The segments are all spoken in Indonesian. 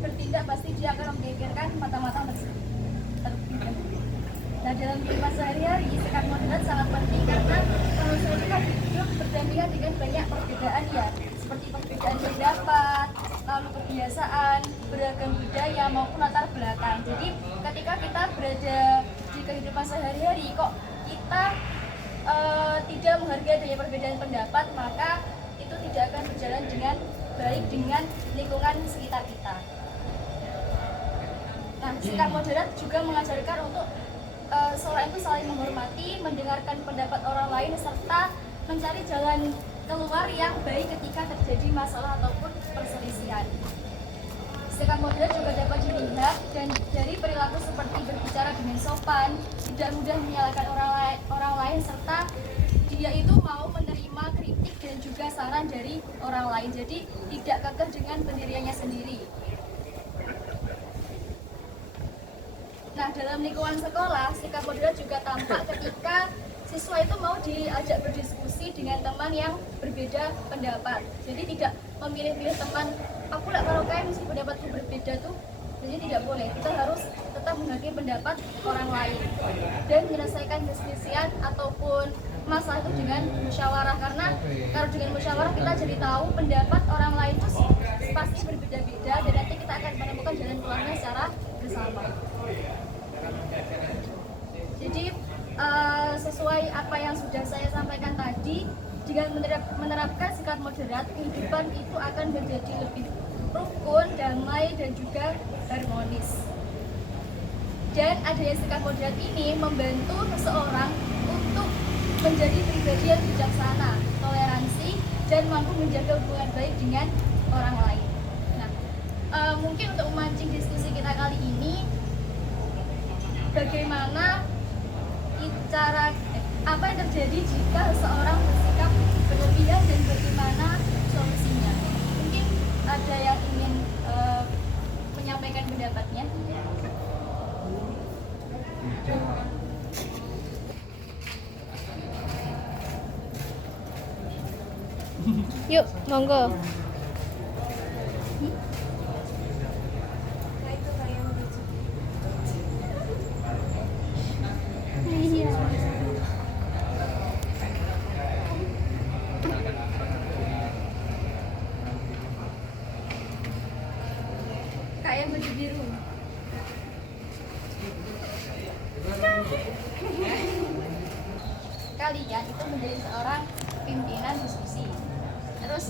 bertindak pasti dia akan memikirkan mata-mata terpikir. Nah, dalam kehidupan sehari-hari sikap moderat sangat penting karena manusia itu kan hidup berdampingan dengan banyak perbedaan ya, seperti perbedaan pendapat, lalu kebiasaan, beragam budaya maupun latar belakang. Jadi ketika kita berada di kehidupan sehari-hari kok kita tidak menghargai adanya perbedaan pendapat, maka itu tidak akan berjalan dengan baik dengan lingkungan sekitar kita. Nah, sikap moderat juga mengajarkan untuk seorang itu saling menghormati, mendengarkan pendapat orang lain, serta mencari jalan keluar yang baik ketika terjadi masalah ataupun perselisihan. Sikap moderat juga dapat dilihat dan dari perilaku seperti berbicara dengan sopan, tidak mudah menyalahkan orang lain, serta dia itu mau menerima kritik dan juga saran dari orang lain. Jadi tidak kekeh dengan pendiriannya sendiri. Nah, dalam lingkungan sekolah, sikap moderat juga tampak ketika siswa itu mau diajak berdiskusi dengan teman yang berbeda pendapat. Jadi tidak memilih-milih teman, aku lah kalau kayak mesti pendapatku berbeda tuh, jadi tidak boleh. Kita harus tetap menghargai pendapat orang lain dan menyelesaikan perselisihan ataupun masalah itu dengan musyawarah, karena kalau dengan musyawarah kita jadi tahu pendapat orang lain itu pasti berbeda-beda dan nanti kita akan menemukan jalan keluarnya secara bersama. Jadi sesuai apa yang sudah saya sampaikan tadi, dengan menerapkan sikap moderat, kehidupan itu akan menjadi lebih rukun, damai, dan juga harmonis. Dan adanya sikap moderat ini membantu seseorang untuk menjadi pribadi yang bijaksana, toleransi, dan mampu menjaga hubungan baik dengan orang lain. Nah, mungkin untuk memancing diskusi kita kali ini, bagaimana apa yang terjadi jika seorang bersikap berlebihan dan bagaimana solusinya. Mungkin ada yang ingin menyampaikan pendapatnya. Yuk, monggo. Kayak baju biru. Kalian itu menjadi seorang pimpinan diskusi. Terus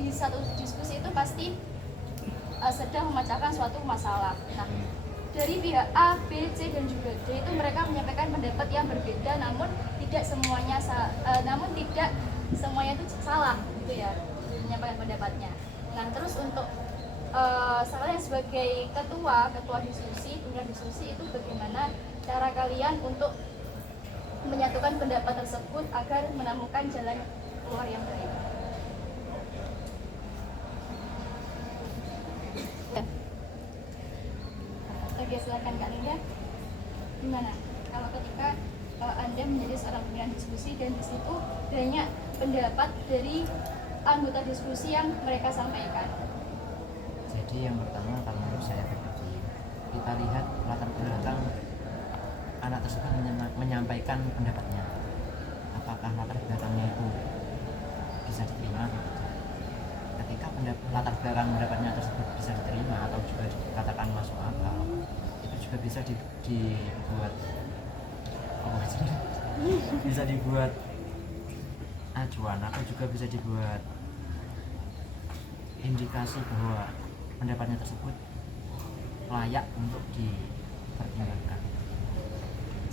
di satu diskusi itu pasti sedang memecahkan suatu masalah. Nah, dari pihak A, B, C, dan juga D itu mereka menyampaikan pendapat yang berbeda, namun tidak semuanya itu salah, gitu ya, menyampaikan pendapatnya. Nah, terus untuk saya sebagai ketua diskusi, pimpinan diskusi itu bagaimana cara kalian untuk menyatukan pendapat tersebut agar menemukan jalan keluar yang baik? Oke, silakan Kak Linda. Gimana kalau ketika Anda menjadi seorang pimpinan diskusi dan di situ banyak pendapat dari anggota diskusi yang mereka sampaikan? Jadi yang pertama, kalau menurut saya pribadi, kita lihat latar belakang anak tersebut menyampaikan pendapatnya. Apakah latar belakangnya itu bisa diterima? Ketika latar belakang pendapatnya tersebut bisa diterima atau juga dikatakan masuk akal, itu juga bisa dibuat bisa dibuat acuan atau juga bisa dibuat indikasi bahwa pendapatnya tersebut layak untuk dipertimbangkan.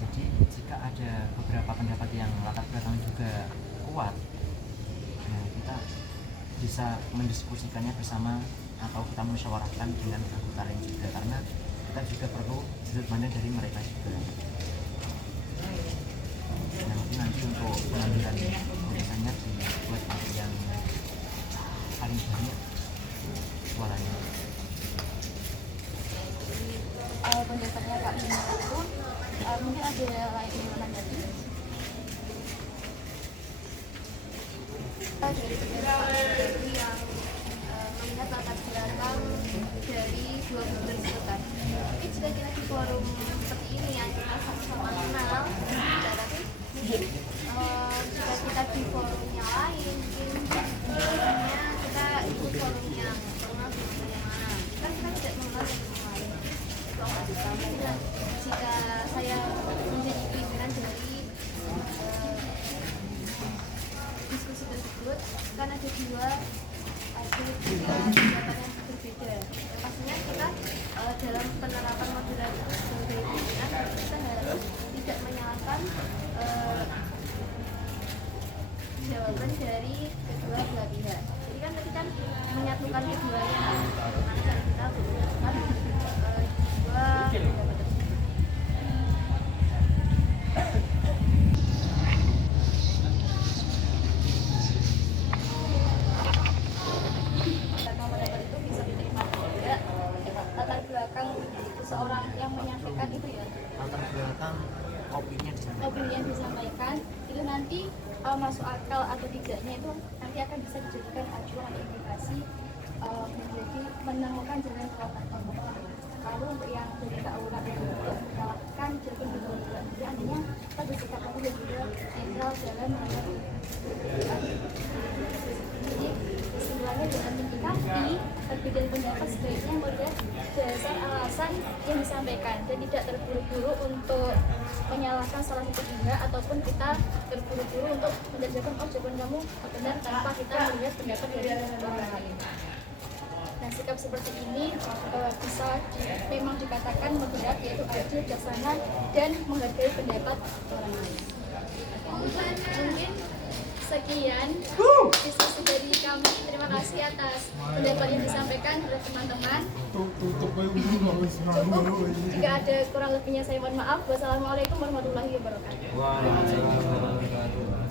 Jadi jika ada beberapa pendapat yang latar belakang juga kuat, nah kita bisa mendiskusikannya bersama atau kita musyawarahkan dengan anggota lain juga, karena kita juga perlu sudut pandang dari mereka juga. Nah, mungkin nanti untuk pengambilan keputusannya dibuat yang paling banyak suaranya. Pendapatnya Kak Linda itu mungkin ada lain yang menanggapi? Dari pendapat yang melihat latar belakang latar belakang seseorang yang menyampaikan itu ya, latar belakang opini yang disampaikan itu nanti masuk akal atau tidaknya itu nanti akan bisa dijadikan acuan atau indikasi menjadi menemukan jalan keluar. Lalu untuk yang dari keaulan itu menyalahkan jadi betul-betul jadi artinya kita bersikap kamu juga netral dalam menghadapi. Jadi kesimpulannya dengan menyikapi perbedaan pendapat sebaiknya melihat dasar alasan yang disampaikan dan tidak terburu-buru untuk menyalahkan salah satu pihak ataupun kita terburu-buru untuk menjadikan jawaban kamu benar tanpa kita melihat pendapat dari orang lain. Nah, sikap seperti ini bisa memang dikatakan moderat, yaitu adil, bijaksana, dan menghargai pendapat orang lain. Mungkin sekian diskusi dari kami. Terima kasih atas pendapat yang disampaikan oleh teman-teman. Cukup. Jika ada kurang lebihnya saya mohon maaf. Wassalamualaikum warahmatullahi wabarakatuh. Waalaikumsalam warahmatullahi wabarakatuh.